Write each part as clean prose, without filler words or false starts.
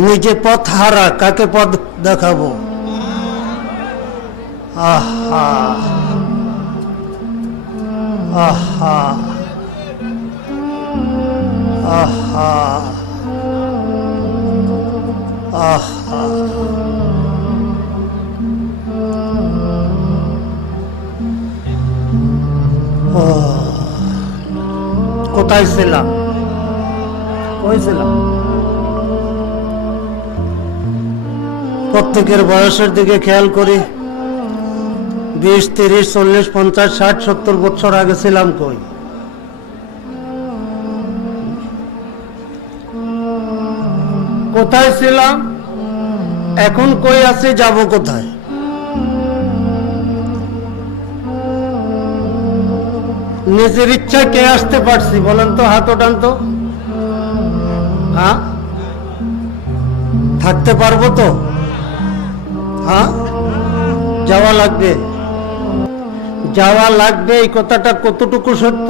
নিজে পথ হারা, কাকে পথ দেখাবো? আহা আহা আহা আহা। কোথায় ছিলাম? প্রত্যেকের বয়সের দিকে খেয়াল করি। 20, 30, 40, 50, 60, 70 বছর আগে ছিলাম কই? কোথায় ছিলাম? এখন কই আছি? যাব কোথায়? নিজের ইচ্ছায় কে আসতে পারছি বলেন তো? হাত ওঠান তো। হ্যাঁ, থাকতে পারবো তো? হ্যাঁ, যাওয়া লাগবে। যাওয়া লাগবে, এই কথাটা কতটুকু সত্য?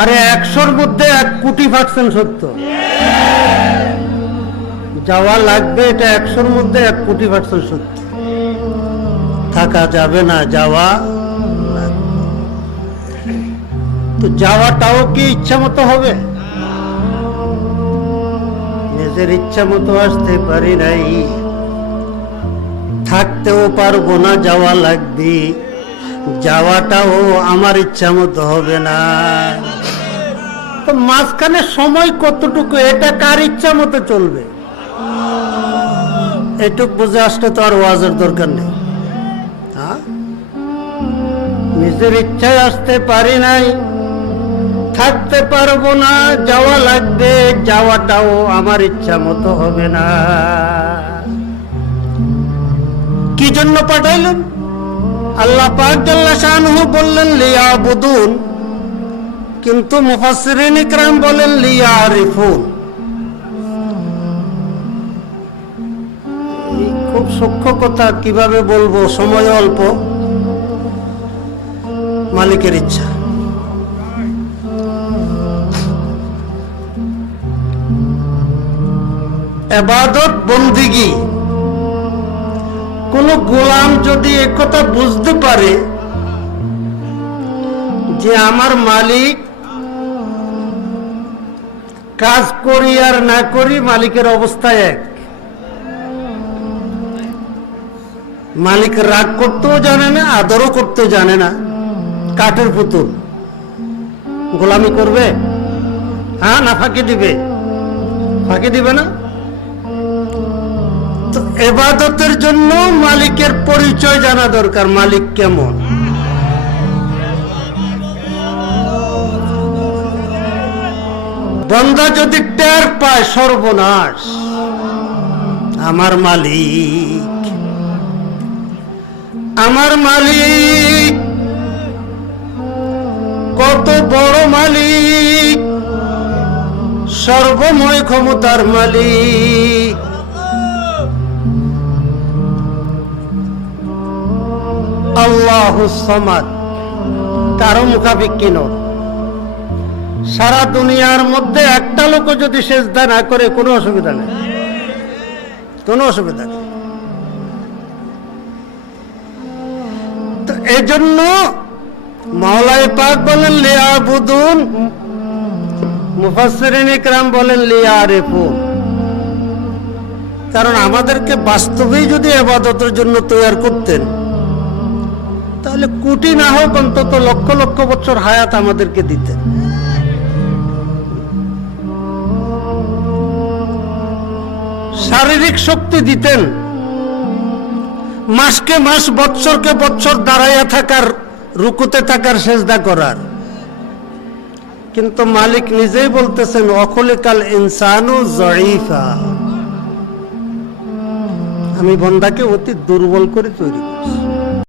আরে 100-র মধ্যে 1 কোটি% সত্য। যাওয়া লাগবে, এটা 100-র মধ্যে 1 কোটি% সত্য। থাকা যাবে না, যাওয়া তো। যাওয়াটাও কি ইচ্ছা মতো হবে? নিজের ইচ্ছা মতো আসতে পারি নাই, থাকতেও পারবো না, যাওয়া লাগবে। যাওয়াটাও আমার ইচ্ছা মতো হবে না। তো মাঝখানে সময় কতটুকু, এটা কার ইচ্ছা মতো চলবে? এটুক বুঝে আসলে তো আর ওয়াজের দরকার নেই। হ্যাঁ, নিজের ইচ্ছায় আসতে পারি নাই, থাকতে পারবো না, যাওয়া লাগবে। যাওয়াটাও আমার ইচ্ছা মতো হবে না। কি জন্য পাঠাইলেন? আল্লাহ পাক জাল্লা শানুহু বললেন লিয়াবুদুন, কিন্তু মুফাসসিরিন ইকরাম বলেন লিয়ারিফুন। খুব সূক্ষ্ম কথা, কিভাবে বলবো, সময় অল্প। মালিকের ইচ্ছা। ইবাদত বন্দিগি, কোন গোলাম যদি একথা বুঝতে পারে যে আমার মালিক, কাজ করি আর না করি মালিকের অবস্থা এক। মালিক রাগ করতেও জানে না, আদরও করতে জানে না। কাঠের পুতুল, গোলামি করবে? হ্যাঁ, না ফাঁকি দিবে? ফাঁকি দিবে না। তো ইবাদতের জন্য মালিকের পরিচয় জানা দরকার। মালিক কেমন? বান্দা যদি টের পায়, সর্বনাশ, আমার মালিক, আমার মালিক কত বড় মালিক, সর্বময় ক্ষমতার মালিক। আল্লাহুস সামাদ, কারো মুখাপেক্ষী নন। সারা দুনিয়ার মধ্যে একটা লোক যদি সেজদা না করে, কোনো অসুবিধা নেই, কোনো অসুবিধা নেই। তো এজন্য মাওলাই পাক বলেন লিয়াবুদুন, মুফাসসিরিন ইকরাম বলেন লিয়ারিফুন। কারণ আমাদেরকে বাস্তবেই যদি ইবাদতের জন্য তৈরি করতেন, তাহলে কোটি না হোক অন্তত লক্ষ লক্ষ বছর হায়াত আমাদেরকে দিতেন। শারীরিক শক্তি দিতেন, মাসকে মাস, বৎসরকে বৎসর দাঁড়াইয়া থাকার, রুকুতে থাকার, সেজদা করার। কিন্তু মালিক নিজেই বলতেছেন অখলিকাল ইনসানু যঈফা, আমি বান্দাকে অতি দুর্বল করে তৈরি করছি।